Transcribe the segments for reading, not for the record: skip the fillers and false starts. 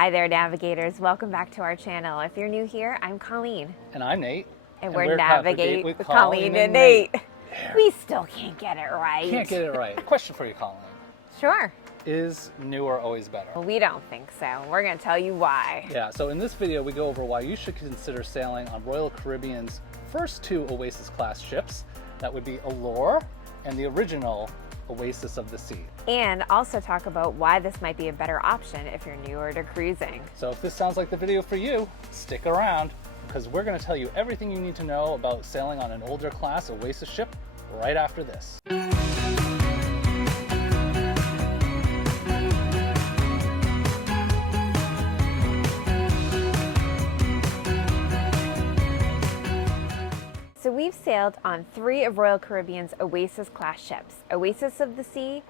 Hi there, navigators. Welcome back to our channel. If you're new here, I'm Colleen. And I'm Nate. And we're Navigate with Colleen and Nate. We still can't get it right. Can't get it right. Question for you, Colleen. Sure. Is newer always better? Well, we don't think so. We're going to tell you why. Yeah, so in this video, we go over why you should consider sailing on Royal Caribbean's first two Oasis Class ships. That would be Allure and the original Oasis of the Sea. And also talk about why this might be a better option if you're newer to cruising. So if this sounds like the video for you, stick around, because we're going to tell you everything you need to know about sailing on an older class Oasis ship right after this. So we've sailed on 3 of Royal Caribbean's Oasis Class ships: Oasis of the Sea,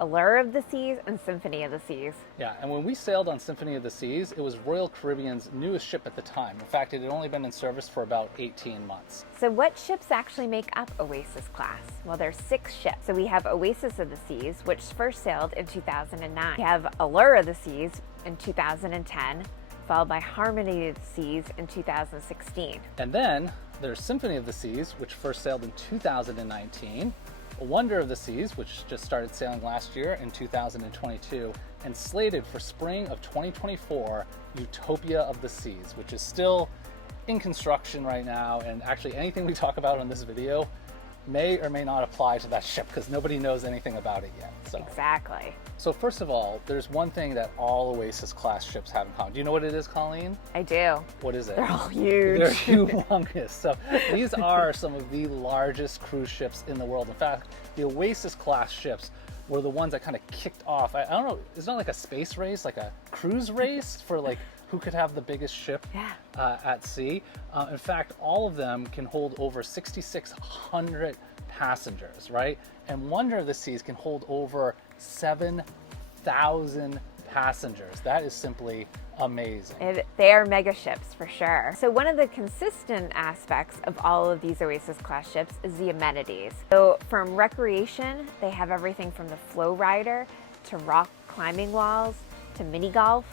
Allure of the Seas, and Symphony of the Seas. Yeah, and when we sailed on Symphony of the Seas, it was Royal Caribbean's newest ship at the time. In fact, it had only been in service for about 18 months. So what ships actually make up Oasis Class? Well, there's 6 ships. So we have Oasis of the Seas, which first sailed in 2009. We have Allure of the Seas in 2010, followed by Harmony of the Seas in 2016. And then there's Symphony of the Seas, which first sailed in 2019, Wonder of the Seas, which just started sailing last year in 2022, and slated for spring of 2024, Utopia of the Seas, which is still in construction right now. And actually anything we talk about in this video may or may not apply to that ship because nobody knows anything about it yet. So. Exactly. So first of all, there's one thing that all Oasis Class ships have in common. Do you know what it is, Colleen? I do. What is it? They're all huge. They're humongous. So these are some of the largest cruise ships in the world. In fact, the Oasis Class ships were the ones that kind of kicked off. I don't know, it's not like a space race, like a cruise race for like who could have the biggest ship at sea. In fact, all of them can hold over 6,600 passengers, right? And Wonder of the Seas can hold over 7,000 passengers. That is simply amazing. They are mega ships for sure. So one of the consistent aspects of all of these Oasis Class ships is the amenities. So from recreation, they have everything from the FlowRider to rock climbing walls to mini golf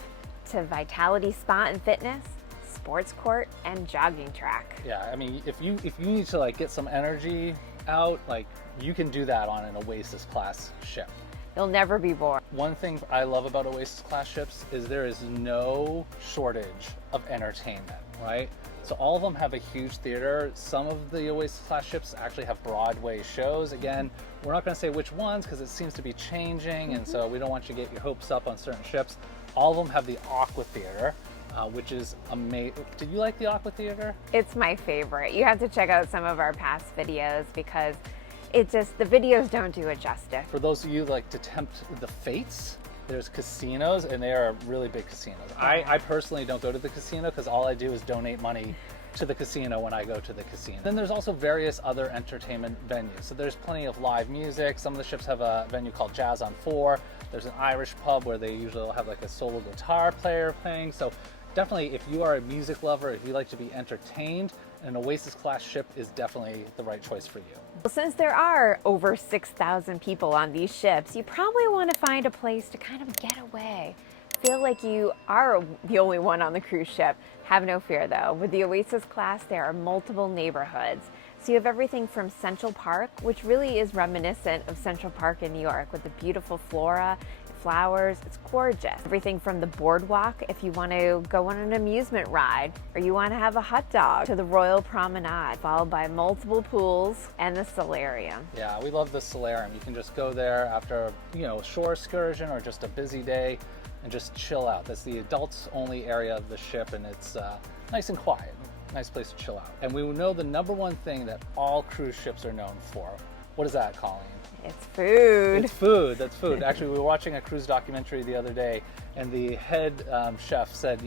to Vitality Spa and Fitness, sports court, and jogging track. Yeah, I mean, if you need to like get some energy out, like you can do that on an Oasis Class ship. You'll never be bored. One thing I love about Oasis Class ships is there is no shortage of entertainment, right? So all of them have a huge theater. Some of the Oasis Class ships actually have Broadway shows. Again, we're not going to say which ones because it seems to be changing, and so we don't want you to get your hopes up on certain ships. All of them have the Aqua Theater, which is amazing. Did you like the Aqua Theater? It's my favorite. You have to check out some of our past videos because the videos don't do it justice. For those of you like to tempt the fates, there's casinos, and they are really big casinos. Yeah. I personally don't go to the casino because all I do is donate money to the casino when I go to the casino. Then there's also various other entertainment venues. So there's plenty of live music. Some of the ships have a venue called Jazz on 4. There's an Irish pub where they usually have like a solo guitar player playing. So definitely, if you are a music lover, if you like to be entertained, an Oasis Class ship is definitely the right choice for you. Well, since there are over 6,000 people on these ships, you probably want to find a place to kind of get away. Feel like you are the only one on the cruise ship. Have no fear though. With the Oasis Class, there are multiple neighborhoods. So you have everything from Central Park, which really is reminiscent of Central Park in New York with the beautiful flora, flowers. It's gorgeous. Everything from the Boardwalk, if you want to go on an amusement ride, or you want to have a hot dog, to the Royal Promenade, followed by multiple pools and the solarium. Yeah, we love the solarium. You can just go there after a shore excursion or just a busy day and just chill out. That's the adults only area of the ship, and it's nice and quiet. Nice place to chill out. And we know the number one thing that all cruise ships are known for. What is that, Colleen? It's food. It's food. That's food. Actually, we were watching a cruise documentary the other day, and the head chef said,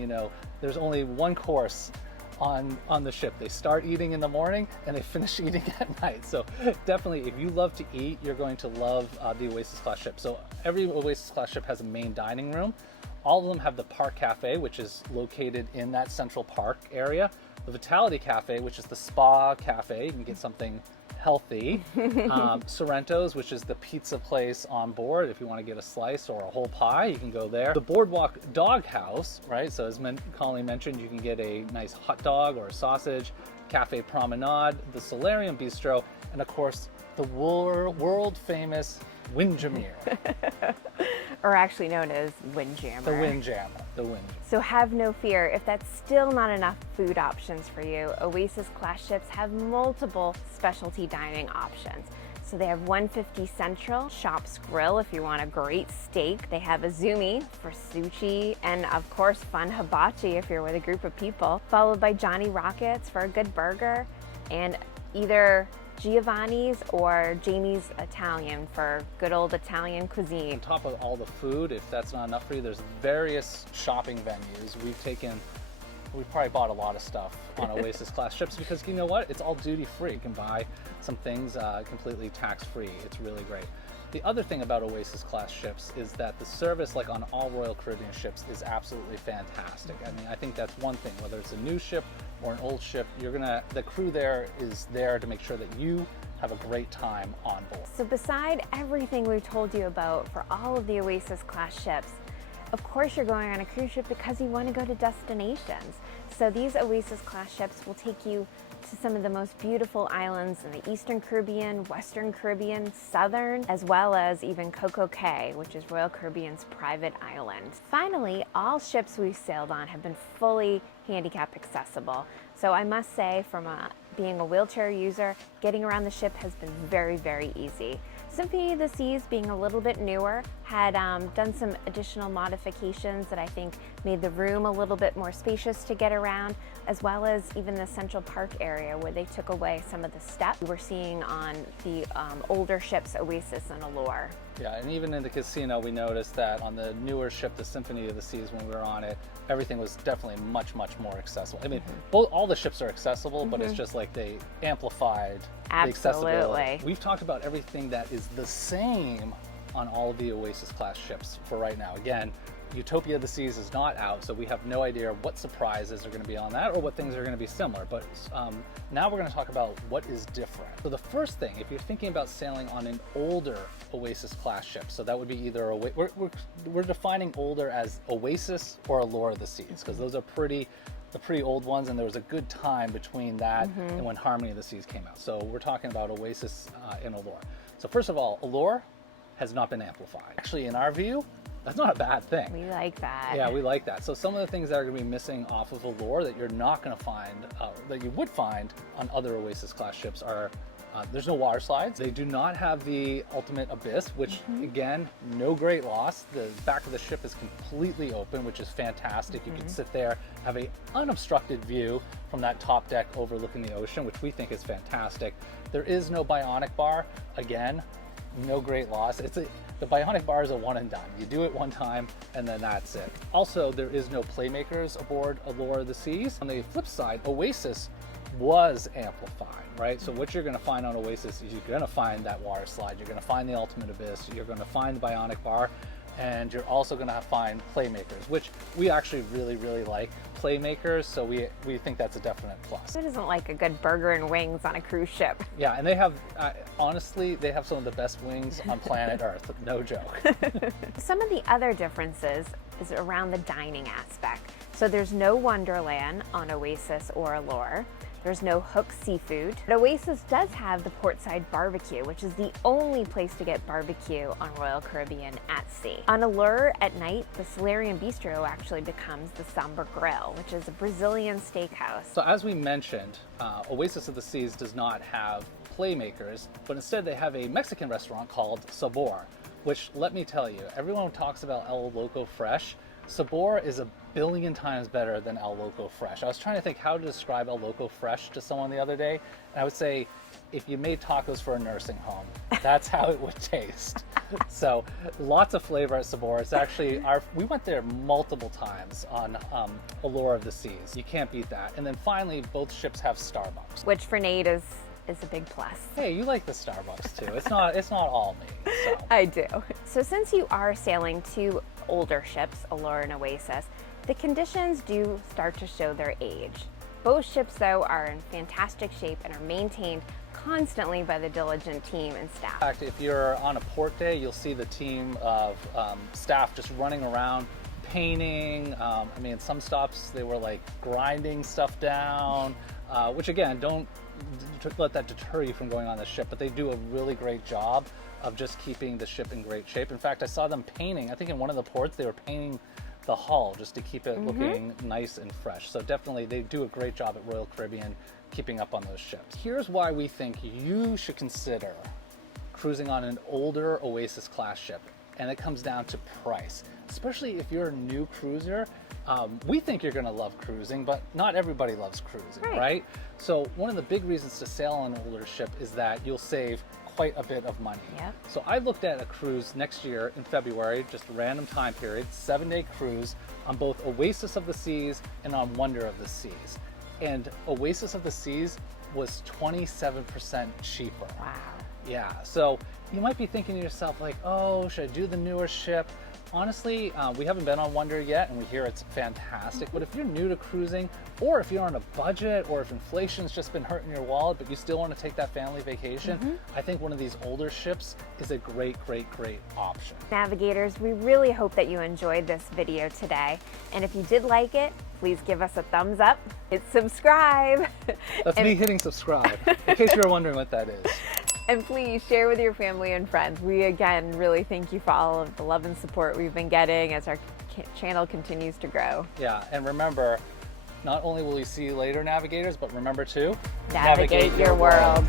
there's only one course on the ship. They start eating in the morning and they finish eating at night. So definitely, if you love to eat, you're going to love the Oasis Class ship. So every Oasis Class ship has a main dining room. All of them have the Park Cafe, which is located in that Central Park area. The Vitality Cafe, which is the spa cafe. You can get something healthy. Sorrento's, which is the pizza place on board. If you want to get a slice or a whole pie, you can go there. The Boardwalk Doghouse, right? So as Colleen mentioned, you can get a nice hot dog or a sausage. Cafe Promenade, the Solarium Bistro, and of course, the world famous Windjammer. Or actually known as Windjammer. The Windjammer. The Windjammer. So have no fear, if that's still not enough food options for you, Oasis Class ships have multiple specialty dining options. So they have 150 Central, Shops Grill if you want a great steak. They have Azumi for sushi, and of course fun hibachi if you're with a group of people, followed by Johnny Rockets for a good burger, and either Giovanni's or Jamie's Italian for good old Italian cuisine. On top of all the food, if that's not enough for you, there's various shopping venues. We've probably bought a lot of stuff on Oasis Class ships because you know what? It's all duty free. You can buy some things completely tax free. It's really great. The other thing about Oasis Class ships is that the service, like on all Royal Caribbean ships, is absolutely fantastic. I mean, I think that's one thing, whether it's a new ship or an old ship, the crew there is there to make sure that you have a great time on board. So beside everything we've told you about for all of the Oasis Class ships, of course you're going on a cruise ship because you want to go to destinations. So these Oasis Class ships will take you to some of the most beautiful islands in the Eastern Caribbean, Western Caribbean, Southern, as well as even Coco Cay, which is Royal Caribbean's private island. Finally, all ships we've sailed on have been fully handicap accessible. So I must say, from being a wheelchair user, getting around the ship has been very, very easy. Symphony of the Seas, being a little bit newer, had done some additional modifications that I think made the room a little bit more spacious to get around, as well as even the Central Park area where they took away some of the steps we're seeing on the older ships, Oasis and Allure. Yeah, and even in the casino, we noticed that on the newer ship, the Symphony of the Seas, when we were on it, everything was definitely much, much more accessible. I mean, all the ships are accessible, but it's just like they amplified the accessibility. We've talked about everything that is the same on all of the Oasis Class ships for right now. Again, Utopia of the Seas is not out, so we have no idea what surprises are going to be on that or what things are going to be similar. But now we're going to talk about what is different. So the first thing, if you're thinking about sailing on an older Oasis Class ship, so that would be either we're defining older as Oasis or Allure of the Seas, because those are the pretty old ones, and there was a good time between that and when Harmony of the Seas came out. So we're talking about Oasis and Allure. So first of all, Allure has not been amplified. Actually, in our view, that's not a bad thing. We like that. Yeah, we like that. So some of the things that are going to be missing off of Allure that you're not going to find, that you would find on other Oasis Class ships are, there's no water slides. They do not have the ultimate abyss, which again, no great loss. The back of the ship is completely open, which is fantastic. You can sit there, have a unobstructed view from that top deck overlooking the ocean, which we think is fantastic. There is no bionic bar. Again, no great loss. The bionic bar is a one and done. You do it one time and then that's it. Also, there is no playmakers aboard Allure of the Seas. On the flip side, Oasis was amplified, right? So what you're going to find on Oasis is you're going to find that water slide, you're going to find the ultimate abyss, you're going to find the bionic bar, and you're also going to find playmakers, which we actually really, really like playmakers, so we think that's a definite plus. Who doesn't like a good burger and wings on a cruise ship? Yeah, and they have, honestly, they have some of the best wings on planet Earth, no joke. Some of the other differences is around the dining aspect. So there's no Wonderland on Oasis or Allure. There's no hook seafood. But Oasis does have the portside barbecue, which is the only place to get barbecue on Royal Caribbean at sea. On Allure at night, the Solarium Bistro actually becomes the Somber Grill, which is a Brazilian steakhouse. So as we mentioned, Oasis of the Seas does not have playmakers, but instead they have a Mexican restaurant called Sabor, which, let me tell you, everyone talks about El Loco Fresh. Sabor is a billion times better than El Loco Fresh. I was trying to think how to describe El Loco Fresh to someone the other day, and I would say, if you made tacos for a nursing home, that's how it would taste. So lots of flavor at Sabor. It's actually, we went there multiple times on Allure of the Seas. You can't beat that. And then finally, both ships have Starbucks. Which for Nate is a big plus. Hey, you like the Starbucks too. It's not all me. So. I do. So since you are sailing two older ships, Allure and Oasis, the conditions do start to show their age. Both ships though are in fantastic shape and are maintained constantly by the diligent team and staff. In fact, if you're on a port day, you'll see the team of staff just running around, painting. I mean, some stops they were like grinding stuff down, which again, don't let that deter you from going on the ship, but they do a really great job of just keeping the ship in great shape. In fact, I saw them painting, I think in one of the ports, they were painting the hull just to keep it looking nice and fresh. So definitely they do a great job at Royal Caribbean keeping up on those ships. Here's why we think you should consider cruising on an older Oasis Class ship, and it comes down to price. Especially if you're a new cruiser, we think you're gonna love cruising, but not everybody loves cruising, right? So one of the big reasons to sail on an older ship is that you'll save quite a bit of money. Yep. So I looked at a cruise next year in February, just a random time period, 7-day cruise on both Oasis of the Seas and on Wonder of the Seas. And Oasis of the Seas was 27% cheaper. Wow. Yeah, so you might be thinking to yourself like, oh, should I do the newer ship? Honestly, we haven't been on Wonder yet, and we hear it's fantastic. But if you're new to cruising, or if you're on a budget, or if inflation's just been hurting your wallet, but you still want to take that family vacation, I think one of these older ships is a great, great, great option. Navigators, we really hope that you enjoyed this video today. And if you did like it, please give us a thumbs up, hit subscribe. That's me hitting subscribe, in case you were wondering what that is. And please share with your family and friends. We again really thank you for all of the love and support we've been getting as our channel continues to grow. Yeah, and remember, not only will we see you later, navigators, but remember to Navigate your world.